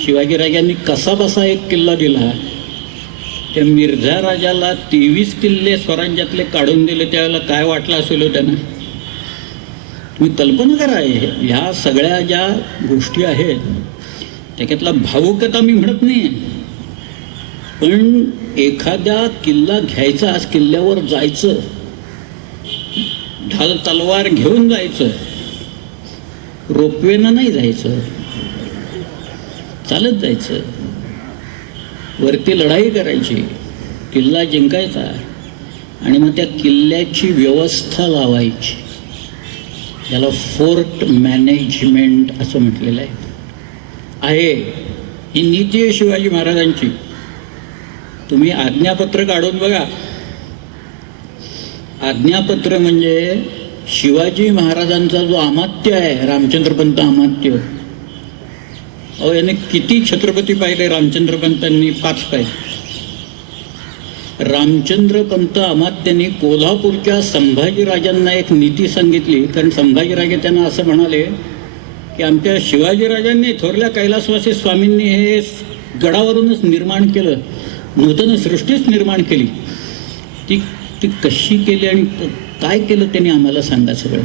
शिवाजीराजांनी कसा बसा एक किल्ला दिला, त्या मिर्झा राजाला 23 किल्ले स्वराज्यातले काढून दिले, त्यावेळेला काय वाटलं असेल हो त्यांना. तुम्ही कल्पना करा, ह्या सगळ्या ज्या गोष्टी आहेत त्याच्यातला भावुकता मी म्हणत नाही, पण एखाद्या किल्ला घ्यायचा, आज किल्ल्यावर जायचं, ढाल तलवार घेऊन जायचं, रोपवेनं नाही जायचं, चालत जायचं, वरती लढाई करायची, किल्ला जिंकायचा आणि मग त्या किल्ल्याची व्यवस्था लावायची. याला फोर्ट मॅनेजमेंट असं म्हटलेलं आहे. ही नीती आहे शिवाजी महाराजांची. तुम्ही आज्ञापत्र काढून बघा. आज्ञापत्र म्हणजे शिवाजी महाराजांचा जो अमात्य आहे, रामचंद्रपंत अमात्य, अहो याने किती छत्रपती पाहिले रामचंद्रपंतांनी? 5 पाहिले. रामचंद्रपंत अमात्यांनी कोल्हापूरच्या संभाजीराजांना एक नीती सांगितली, कारण संभाजीराजे त्यांना असं म्हणाले की आमच्या शिवाजीराजांनी, थोरल्या कैलासवासी स्वामींनी हे गडावरूनच निर्माण केलं, नूतन सृष्टीच निर्माण केली. ती कशी केली आणि काय केलं त्यांनी आम्हाला सांगा सगळं.